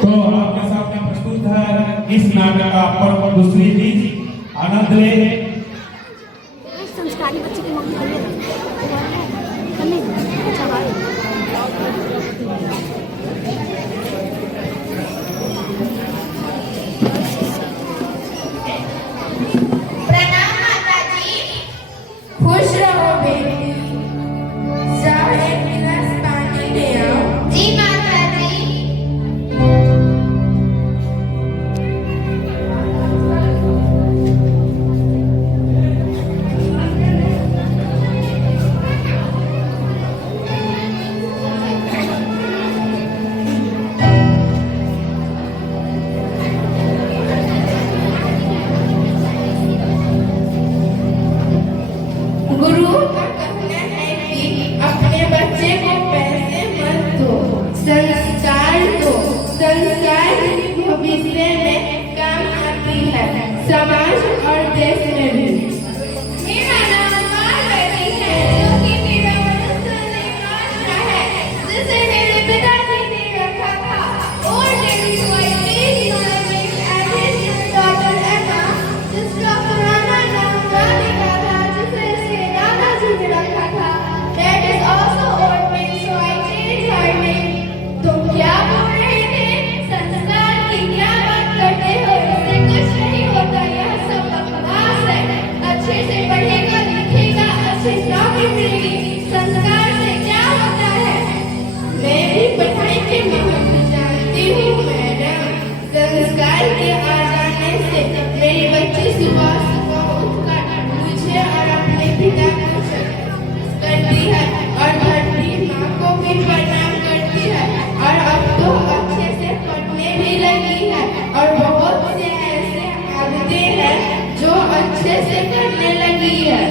तो आपके सामने प्रस्तुत है इस नाटक का पर्व दूसरी चीज आनंद ले। संस्कारी बच्चे की मम्मी प्रणाम माता जी। खुश रहो बेटी। चाहे गिलास पानी ले आओ। जी माता जी। गुरु का कहना है कि अपने बच्चे को पैसे मत दो, संस्कार दो। संस्कार भविष्य में काम आती है, समाज और देश में भी। मेरा नाम पार्वती है, जो कि मेरा मनुष्य निवास है, जिसे मेरे पिताजी ने रखा था। और मेरी डॉक्टर एमा, जिसका पुराना नाम राधिका था, जिसे इसके दादाजी ने रखा था। That is also old name, so I changed her name. तुम क्या बोल रहे थे? संस्कार की क्या बात करते हो? इससे कुछ नहीं होता, यह सब बकवास है। अच्छे से पढ़ेगा लिखेगा, अच्छी नौकरी मिलेगी। संस्कार से क्या होता है? मैं भी पढ़ाई के महत्व जानती हूँ मैडम। संस्कार के आ जाने से मेरी बच्ची सुबह सुबह उठकर मुझे और अपने पिता को करती है और धरती माँ को भी प्रणाम करती है। और अब तो अच्छे से पढ़ने भी लगी है और बहुत से ऐसे आदतें हैं जो अच्छे से करने लगी है।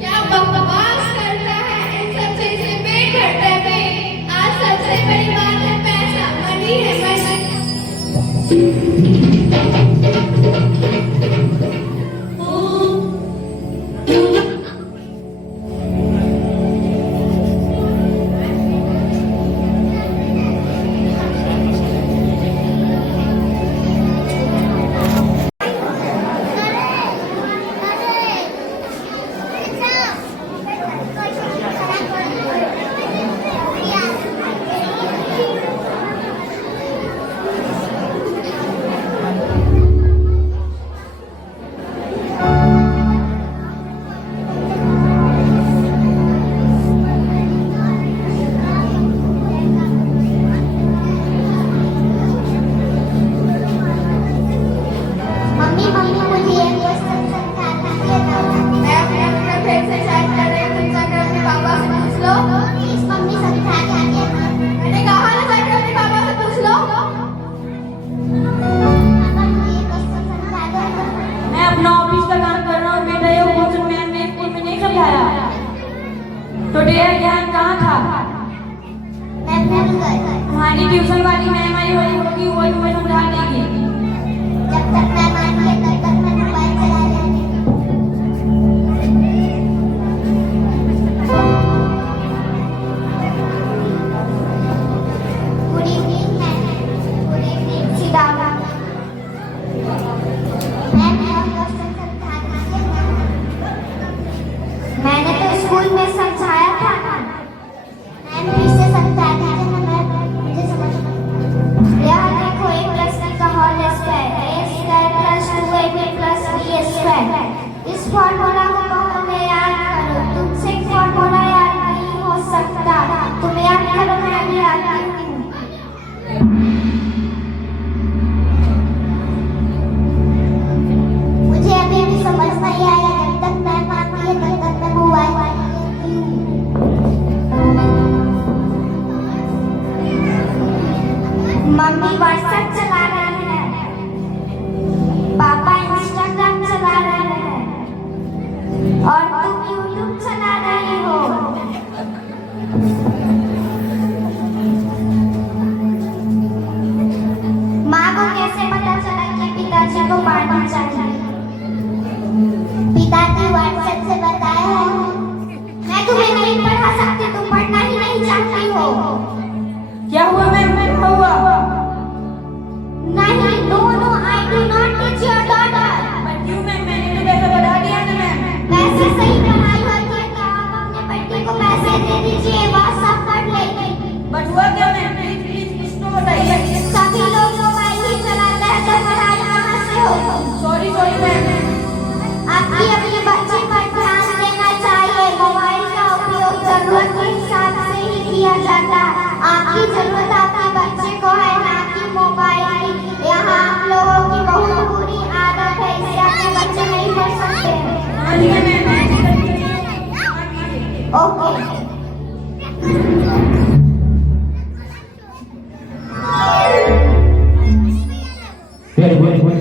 क्या बकवास करता है? इन सब चीजें बेघर में आज सबसे बड़ी बात है पैसा, मनी है मनी। मम्मी मुझे एक क्वेश्चन समझा दीजिए ना। मैं अपने फिर से चेक कर रही हूँ, तुम जाकर अपने पापा से पूछ लो। प्लीज मम्मी समझा दीजिए ना। मैंने कहा ना जाकर अपने पापा से पूछ लो। पापा मुझे एक क्वेश्चन समझा दो ना। मैं अपना ऑफिस का काम कर रहा हूँ बेटा, ये क्वेश्चन मैंने स्कूल में नहीं समझाया। तो तेरा ज्ञान कहाँ था? मैं भूल गई। तुम्हारी ट्यूशन वाली मैम आई हुई होगी, वो तुम्हें समझा देगी। जब तक मैं मानी है तब तक मैं मोबाइल चला लेंगे। Good evening ma'am. Good evening सिदामा। Ma'am मेरा क्वेश्चन समझा दीजिए ना। मैंने तो स्कूल में समझाया था ना। मैम फिर से समझा दीजिए ना, मैं मुझे समझ। यह देखो एक प्रश्न का whole square a² + 2ab + b²। इस फॉर्मूला को पहले याद करो। तुमसे फॉर्मूला याद नहीं हो सकता, तुम याद करो, मैं भी याद करती हूँ। मुझे अभी भी समझ नहीं आया। जब तक मैं मानती है तब तक मैं मोबाइल लेती हूँ। मम्मी व्हाट्सएप चला रही है, पापा इंस्टाग्राम चला रहे हैं और तुम यूट्यूब चला रही हो। माँ को कैसे पता चला कि पिताजी को पानी चाहिए? पिताजी व्हाट्सएप से बताया है। मैं तुम्हें नहीं पढ़ा सकती, तुम पढ़ना ही नहीं चाहती हो। क्या हुआ मैम? क्या हुआ?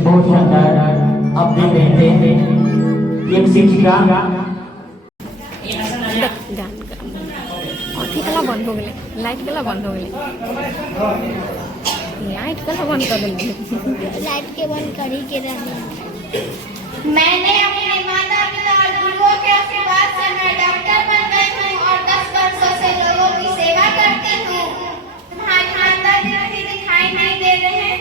बहुत शानदार आप देख रहे थे एक शिक्षिका अथी कला बंद हो गए, लाइट कला बंद हो गए, लाइट कला बंद कर दिए। लाइट के बंद कर ही के रहने। मैंने अपने माता पिता और गुरुओं के आशीर्वाद से मैं डॉक्टर बन गई हूँ और 10 वर्षों से लोगों की सेवा करती हूँ। तुम्हारे माताजी अभी दिखाई नहीं दे रहे हैं।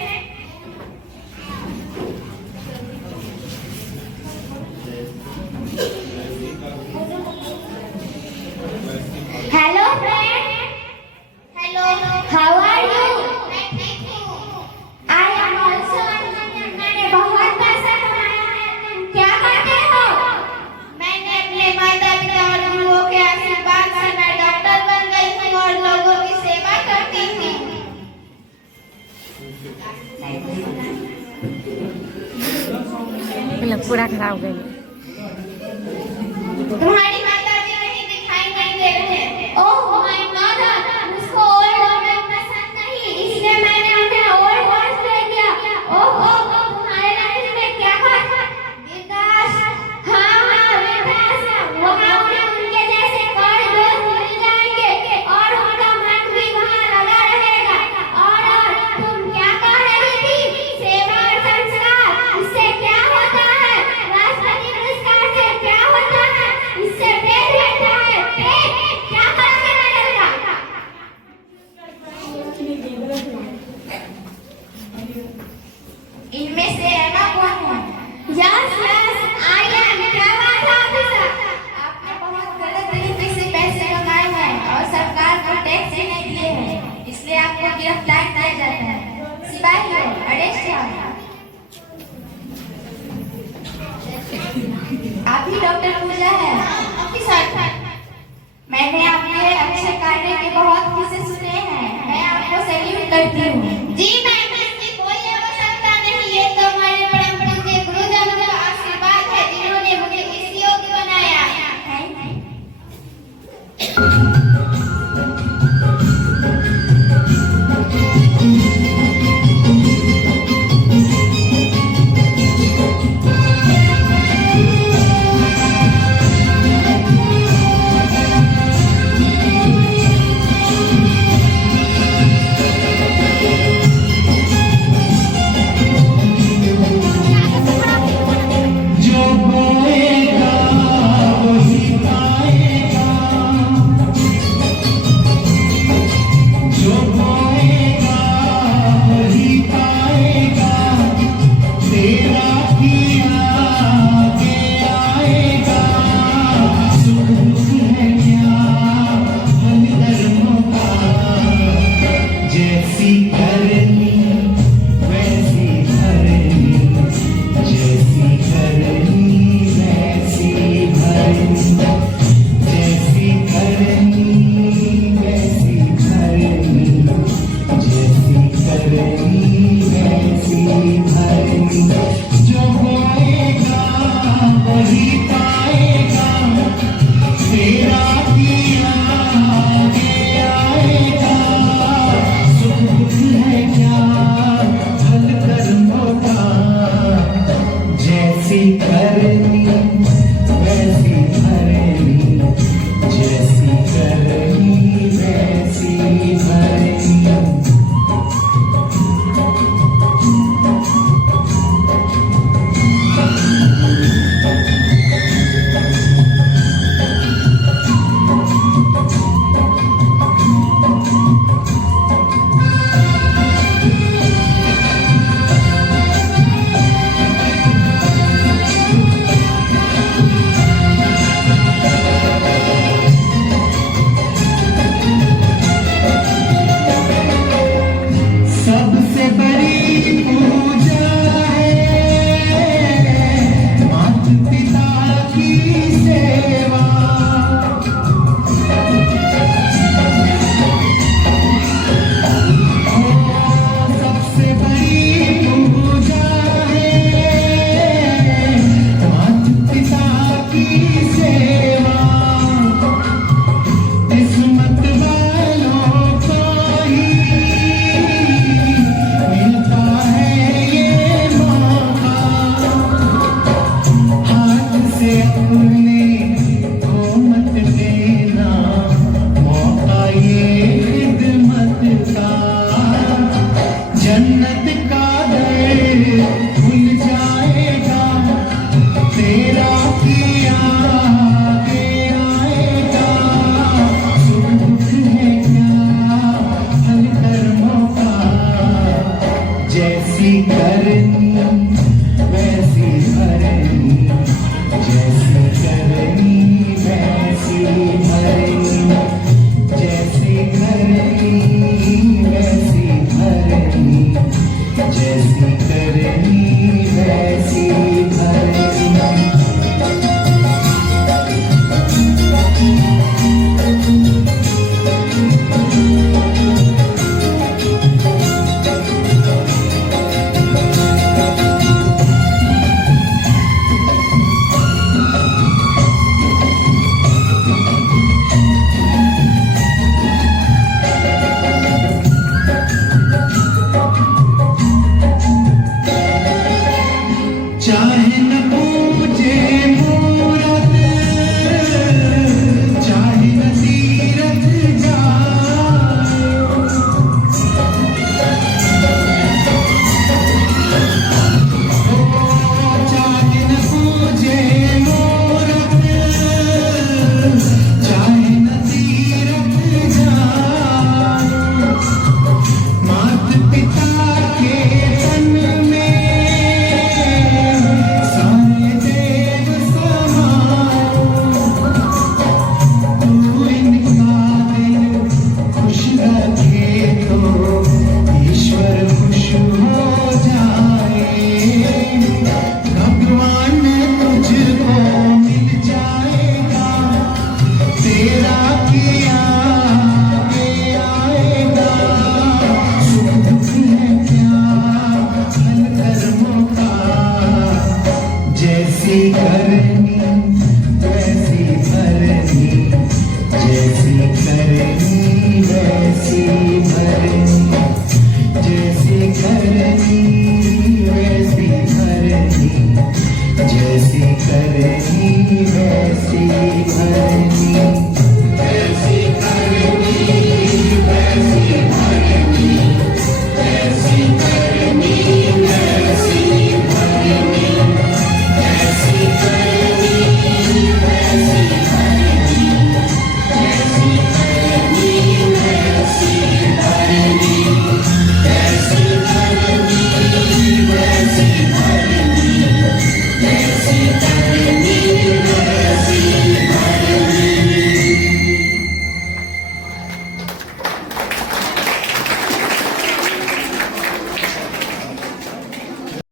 Hello friend. Hello, how are you? मैं ठीक हूँ। I am also. मैंने बहुत पैसा कमाया है। तुम क्या करते हो? मैंने अपने माता पिता और गुरुओं के आशीर्वाद से मैं डॉक्टर बन गई हूँ और लोगों की सेवा करती हूँ। मतलब पूरा खराब हो गई। तुम्हारी माताजी नहीं दिखाई नहीं दे रहे हैं। ओह माय मदर, मुझको ओल्ड औरत पसंद नहीं, इसलिए मैंने उन्हें ओल्ड वॉइस दे दिया। ओह तुम्हारे लाइफ में क्या हुआ? विकास। हाँ विकास। वहाँ उन्हें उनके जैसे और दोस्त मिल जाएंगे और उनका मन भी वहाँ लगा रहेगा। और तुम क्या कह रही थी? सेवा और संस्कार, इससे क्या होता है? राष्ट्रपति पुरस्कार से क्या होता है? इससे पेट बैठता है। पेट क्या करोगे मेडल का? इनमें से एमा कौन है? Yes I am. क्या बात है ऑफिसर? आपने बहुत गलत तरीके से पैसे कमाए हैं और सरकार को टैक्स ही नहीं दिए हैं, इसलिए आपको गिरफ्तार किया जाता है। सिपाही अरेस्ट आप ही डॉक्टर पूजा है? ऑफिसर, मैंने आपके अच्छे कार्य के बहुत किस्से सुने हैं। मैं आपको सैल्यूट करती हूँ। जी मैम, इसकी कोई आवश्यकता नहीं। ये तो हमारे परम पूज्य गुरुजनों का आशीर्वाद है जिन्होंने मुझे इस योग्य बनाया। जो बोएगा वही पाएगा, जो बोएगा वही पाएगा, तेरा किया आगे आएगा। सुख दुख है क्या मन धर्मों का, जैसी करनी वैसी भरनी, जैसी करनी वैसी भरनी, जैसी करनी वैसी भरनी, जैसी करनी वैसी भरनी। जो बोएगा वही पाएगा, तेरा किया आगे आएगा। सुख दुख है क्या फल कर्मों का, जैसी करनी वैसी भरनी, जैसी करनी वैसी भरनी। जन्नत का दर खुल जाएगा, तेरा किया आगे आएगा। सुख दुख है क्या हल कर्मों का, जैसी करनी